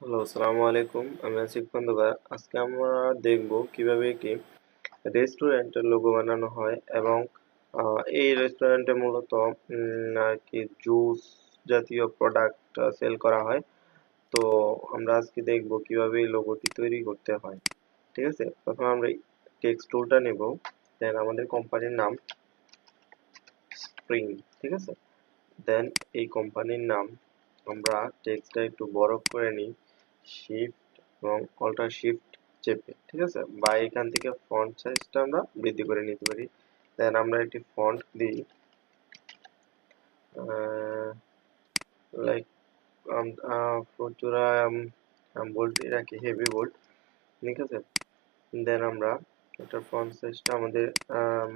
Hello, আসসালামু আলাইকুম। আমি আসিফ খন্দকার। আজকে আমরা দেখব কিভাবে কি রেস্টুরেন্টের লোগো বানানো হয় এবং এই রেস্টুরেন্টে মূলত আর কি জুস জাতীয় প্রোডাক্ট সেল করা হয়। তো আমরা আজকে দেখব কিভাবে এই লোগোটি তৈরি করতে হয়। ঠিক আছে? প্রথমে আমরা টেক্সট টুলটা নেব, দেন আমাদের কোম্পানির নাম স্প্রিং। ঠিক আছে? দেন এই কোম্পানির নাম আমরা টেক্সটটা একটু বড় করে নিই, শিফট এবং অল্টার শিফট চেপে। ঠিক আছে? বা এখান থেকে ফন্ট সাইজটা আমরা বৃদ্ধি করে নিতে পারি। দেন আমরা একটি ফন্ট দিই, লাইক প্রচুর বোল্ড রাখি, হেভি বোল্ড। ঠিক আছে? দেন আমরা এটার ফন্ট সাইজটা আমাদের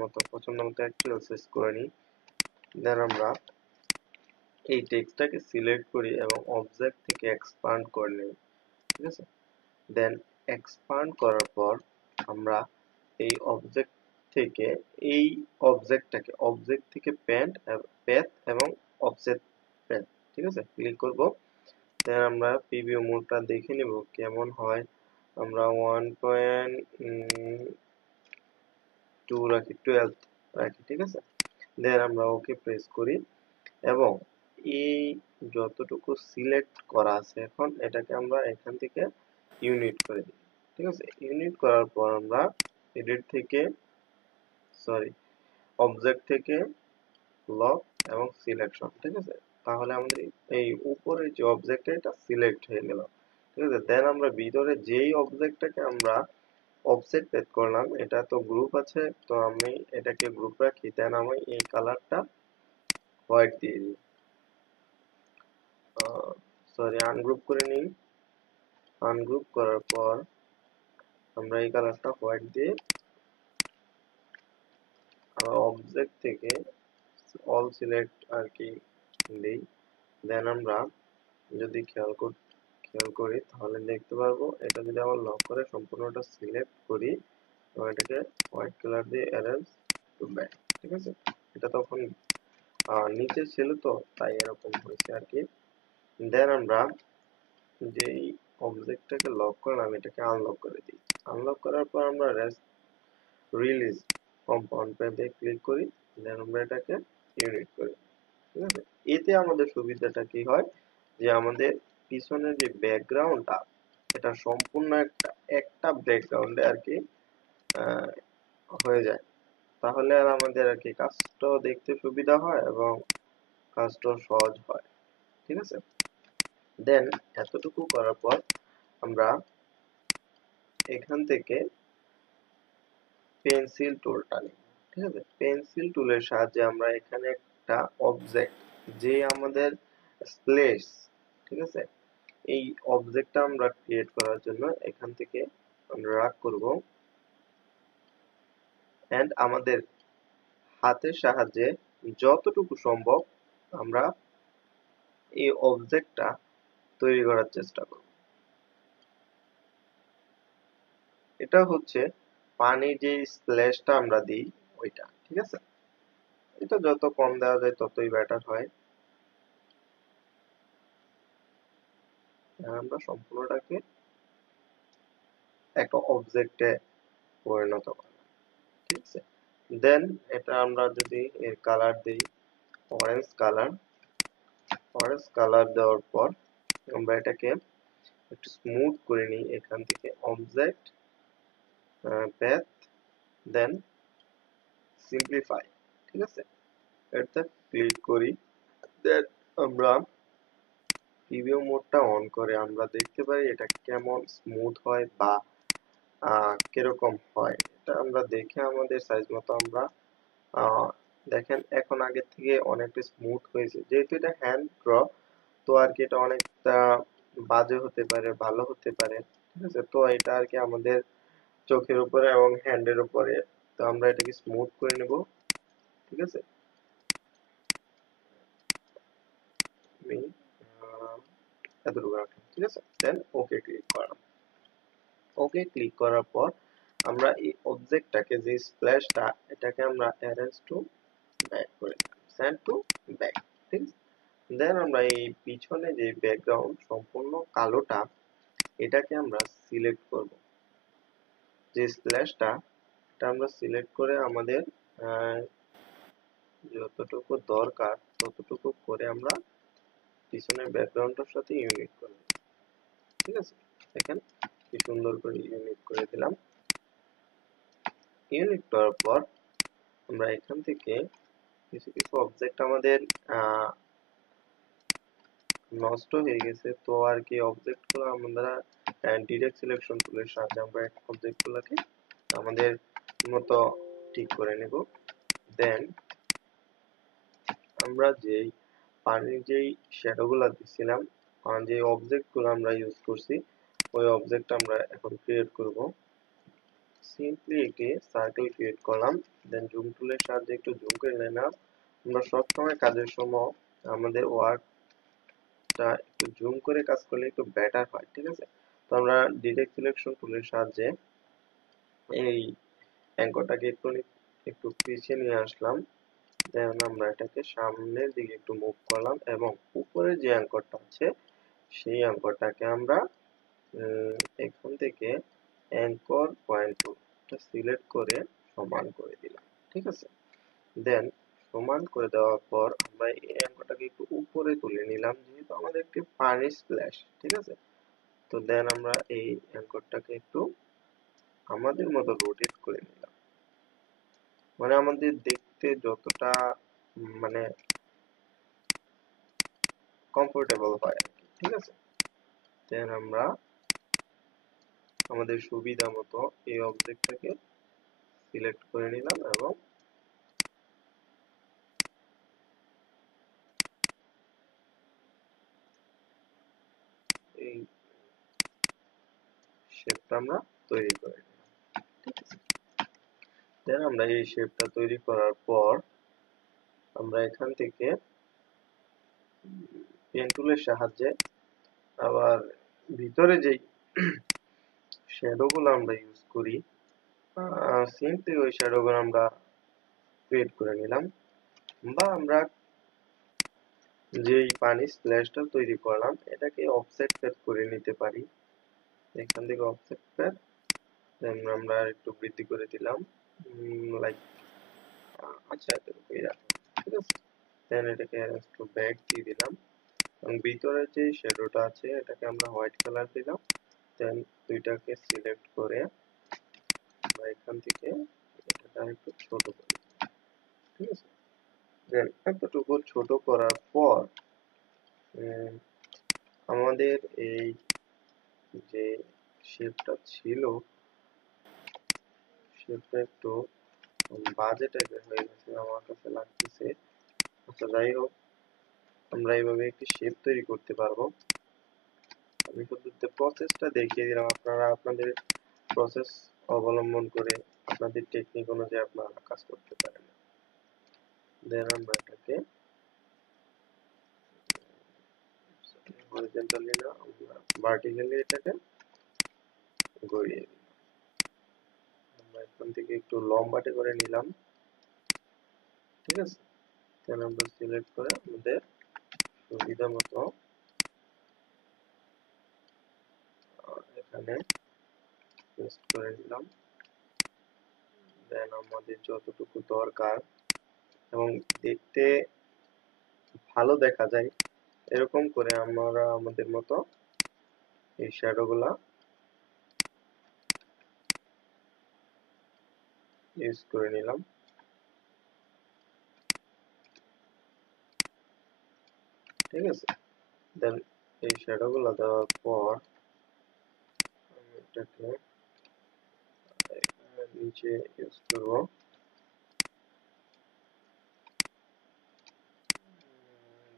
মতো পছন্দ মতো অ্যাকচুয়াল সাইজ করে নিই। দেন আমরা এই টেক্সটটাকে সিলেক্ট করি এবং অবজেক্ট থেকে এক্সপান্ড করে নিই। ঠিক আছে? দেন এক্সপান্ড করার পর আমরা এই অবজেক্ট থেকে এই অবজেক্ট থেকে প্যাথ এবং অফসেট প্যাথ, ঠিক আছে, ক্লিক করব। দেন আমরা প্রিভিউ মোডটা দেখে নিব কেমন হয়। আমরা 1.2 রাখি, 12 রাখি। ঠিক আছে? দেন আমরা ওকে প্রেস করি এবং এই যতটুকু সিলেক্ট করা আছে এখন এটাকে আমরা এখান থেকে ইউনিট করে দিই। ঠিক আছে? ইউনিট করার পর আমরা এডিট থেকে সরি অবজেক্ট থেকে লক এবং সিলেকশন। ঠিক আছে? তাহলে আমাদের এই উপরে যে অবজেক্ট এটা সিলেক্ট হয়ে গেল। ঠিক আছে? দেন আমরা ভিতরে যেই অবজেক্টটাকে আমরা অফসেট সেট করলাম, এটা তো গ্রুপ আছে, তো আমি এটাকে গ্রুপ রাখি। দেন আমি এই কালারটা হোয়াইট দিয়ে দিই, সরি আনগ্রুপ করে নিই। আনগ্রুপ করার পর আমরা এই কালারটা হোয়াইট দিয়ে অবজেক্ট থেকে অল সিলেক্ট আর কি দিই। দেন আমরা যদি খেয়াল করি তাহলে দেখতে পারবো এটা যদি আবার লক করে সম্পূর্ণটা সিলেক্ট করি এবং এটাকে হোয়াইট কালার দিয়ে অ্যারেঞ্জ টু ব্যাক। ঠিক আছে? এটা তখন নিচে ছিল তো তাই এরকম হয়েছে আর কি। দেন আমরা যেই অবজেক্টটাকে লক করলাম এটাকে আনলক করে দিই। আনলক করার পর আমরা রিলিজ কম্পাউন্ড প্যাডে ক্লিক করি। দেন আমরা এটাকে ইউনিট করি। ঠিক আছে? এতে আমাদের সুবিধাটা কি হয় যে আমাদের পিছনের যে ব্যাকগ্রাউন্ডটা এটা সম্পূর্ণ একটা একটা ব্যাকগ্রাউন্ডে আর কি আহ, হয়ে যায়। তাহলে আর আমাদের আর কি কাজটাও দেখতে সুবিধা হয় এবং কাজটাও সহজ হয়। ঠিক আছে? দেন এতটুকু করার পর আমরা এখান থেকে পেন্সিল টুলটা নিই। ঠিক আছে? পেন্সিল টুলের সাহায্যে আমরা এখানে একটা অবজেক্ট যে আমাদের স্প্লেশ, ঠিক আছে, এই অবজেক্টটা আমরা ক্রিয়েট করার জন্য এখান থেকে আমরা ড্র্যাগ করব এন্ড আমাদের হাতের সাহায্যে যতটুকু সম্ভব আমরা এই অবজেক্টটা তৈরি করার চেষ্টা করব। এটা হচ্ছে পানির যে স্প্ল্যাশটা আমরা দিই ওইটা। ঠিক আছে? এটা যত কম দেওয়া যায় ততই বেটার হয়। আমরা সম্পূর্ণটাকে একটা অবজেক্টে পরিণত করব। ঠিক আছে? দেন এটা আমরা যদি এর কালার দিই অরেঞ্জ কালার, অরেঞ্জ কালার দেওয়ার পর আমরা এটাকে একটু স্মুথ করে নিই এখান থেকে অবজেক্ট প্যাথ দেন সিম্পলিফাই। ঠিক আছে? এটা ক্লিক করি। দেন আমরা প্রিভিউ মোডটা অন করে আমরা দেখতে পারি এটা কেমন স্মুথ হয় বা কিরকম হয়। এটা আমরা দেখে আমাদের সাইজ মতো আমরা আহ, দেখেন এখন আগের থেকে অনেকটা স্মুথ হয়েছে। যেহেতু এটা হ্যান্ড ড্র তো আর কি এটা অনেকটা বাজে হতে পারে, ভালো হতে পারে। ঠিক আছে? তো এটা আর কি আমাদের চোখের উপরে এবং হ্যান্ডের উপরে। তো আমরা এটাকে স্মুথ করে নেব। ঠিক আছে? আমি আহ, এতটুকু রাখলাম। ঠিক আছে? দেন ওকে ক্লিক করলাম। ওকে ক্লিক করার পর আমরা এই অবজেক্টটাকে যে স্প্ল্যাশটা এটাকে আমরা অ্যারেঞ্জ টু ব্যাক করে দিলাম, সেন্ড টু ব্যাক। ঠিক আছে? দেন আমরা এই পিছনে যে ব্যাকগ্রাউন্ড সম্পূর্ণ কালোটা এটাকে আমরা সিলেক্ট করব, যে স্প্ল্যাশটা এটা আমরা সিলেক্ট করে আমাদের যতটুকু দরকার ততটুকু করে আমরা পিছনের ব্যাকগ্রাউন্ডটার সাথে ইউনিট করে দিলাম। ঠিক আছে, দেখেন কি সুন্দর করে ইউনিট করে দিলাম। ইউনিট করার পর আমরা এখান থেকে কিছু কিছু অবজেক্ট আমাদের নষ্ট হয়ে গেছে, তো আর কি অবজেক্ট গুলো আমরা ডিরেক্ট সিলেকশন টুলের সাহায্যে আমরা অবজেক্ট গুলোকে আমাদের মতো ঠিক করে নেব। দেন আমরা যেই পানির যেই শ্যাডো গুলা দিছিলাম, যে অবজেক্ট গুলো আমরা ইউজ করছি, ওই অবজেক্ট আমরা এখন ক্রিয়েট করব। সিম্পলি একটি সার্কেল ক্রিয়েট করলাম, দেন জুম টুলের সাহায্যে একটু জুম করে নিলাম। আমরা সবসময় কাজের সময় আমাদের ওয়ার্কটা একটু জুম করে কাজ করলে একটু বেটার হয়। ঠিক আছে, তো আমরা ডিরেক্ট সিলেকশন টুলের সাহায্যে এই অ্যাঙ্করটাকে একটু পিছিয়ে নিয়ে আসলাম। দেন আমরা এটাকে সামনের দিকে একটু মুভ করলাম এবং উপরে যে অ্যাঙ্করটা আছে সেই অ্যাঙ্করটাকে আমরা এখান থেকে অ্যাঙ্কর পয়েন্ট টুলটা সিলেক্ট করে সমান করে দিলাম। ঠিক আছে, দেন সমান করে দেওয়ার পর আমরা এই অ্যাঙ্করটাকে একটু উপরে তুলে নিলাম, যেহেতু আমাদের একটি পানি স্প্ল্যাশ। ঠিক আছে, তো দেন আমরা এই অ্যাঙ্করটাকে একটু আমাদের মতো রোটেট করে নিলাম, মানে আমাদের দেখতে যতটা মানে কমফোর্টেবল হয় আর কি। ঠিক আছে, দেন আমরা আমাদের সুবিধা মতো এই অবজেক্টটাকে সিলেক্ট করে নিলাম এবং এই শেপটা আমরা তৈরি করে নিলাম। ঠিক আছে, দেন আমরা এই শেপটা তৈরি করার পর আমরা এখান থেকে পেন টুলের সাহায্যে আবার ভিতরে যেই শ্যাডো গুলো আমরা ইউজ করি, সিম্পলি ওই শ্যাডো গুলো আমরা ক্রিয়েট করে নিলাম, বা আমরা যেই পানি স্প্ল্যাশটা তৈরি করলাম এটাকে অফসেট ফেড করে নিতে পারি। এখান থেকে অফসেট ফেড, দেন আমরা একটু বৃদ্ধি করে দিলাম, লাইক আচ্ছা এতটুকুই রাখলাম। ঠিক আছে, দেন এটাকে একটু ব্যাক দিয়ে দিলাম এবং ভিতরে যে শ্যাডোটা আছে এটাকে আমরা হোয়াইট কালার দিলাম। দেন দুইটাকে সিলেক্ট করে আমরা এখান থেকে এটাকে আরেকটু ছোট করে দিলাম। ঠিক আছে, দেন এতটুকু ছোট করার পর আমাদের এই যে শেপটা ছিল শেপটা একটু বাজে টাইপের হয়ে গেছে আমার কাছে লাগতেছে। আচ্ছা যাই হোক, আমরা এইভাবে একটি শেপ তৈরি করতে পারবো। আমি শুধু প্রসেসটা দেখিয়ে দিলাম, আপনারা আপনাদের প্রসেস অবলম্বন করে আপনাদের টেকনিক অনুযায়ী আপনারা কাজ করতে পারেন। দেন আমরা এটাকে হরিজন্টালি না, আমরা ভার্টিক্যালি এটাকে ঘুরিয়ে দিই। আমরা এখান থেকে একটু লম্বাটে করে নিলাম। ঠিক আছে, দেন আমরা সিলেক্ট করে আমাদের সুবিধা মতো এখানে পেস্ট করে নিলাম। দেন আমাদের যতটুকু দরকার এবং দেখতে ভালো দেখা যায় এরকম করে আমরা আমাদের মতো এই শ্যাডো গুলা ইউজ করে নিলাম। ঠিক আছে, দেন এই শ্যাডো গুলা দেওয়ার পর আমি এটাকে নিচে ইউজ করবো।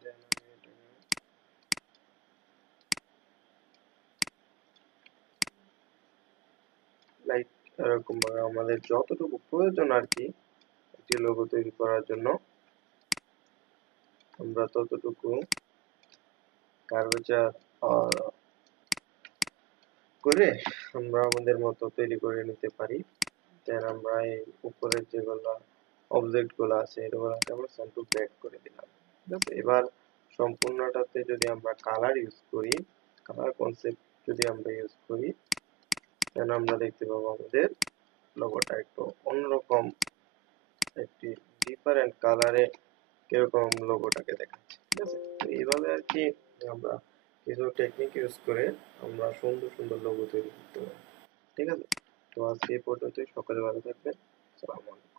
দেন আমি এটাকে লাইক এরকম ভাবে আমাদের যতটুকু প্রয়োজন আর কি একটি লোগো তৈরি করার জন্য আমরা ততটুকু কার্ভেচার করে আমরা আমাদের মতো তৈরি করে নিতে পারি। দেন আমরা এই উপরের যেগুলা অবজেক্ট গুলো আছে এগুলোকে আমরা সেন্ড টু ব্যাক করে দিলাম। ঠিক আছে, এবার সম্পূর্ণটাতে যদি আমরা কালার ইউজ করি, কালার কনসেপ্ট যদি আমরা ইউজ করি, তাহলে আমরা দেখতে পাবো আমাদের লোগোটা একটু অন্যরকম, একটি ডিফারেন্ট কালারে কিরকম লোগোটাকে দেখাচ্ছে। ঠিক আছে, তো এইভাবে আর কি আমরা কিছু টেকনিক ইউজ করে আমরা সুন্দর সুন্দর লোগো তৈরি করতে পারি। ঠিক আছে, তো আজকে এই পর্যন্তই। সকলে ভালো থাকবেন। আসসালামু আলাইকুম।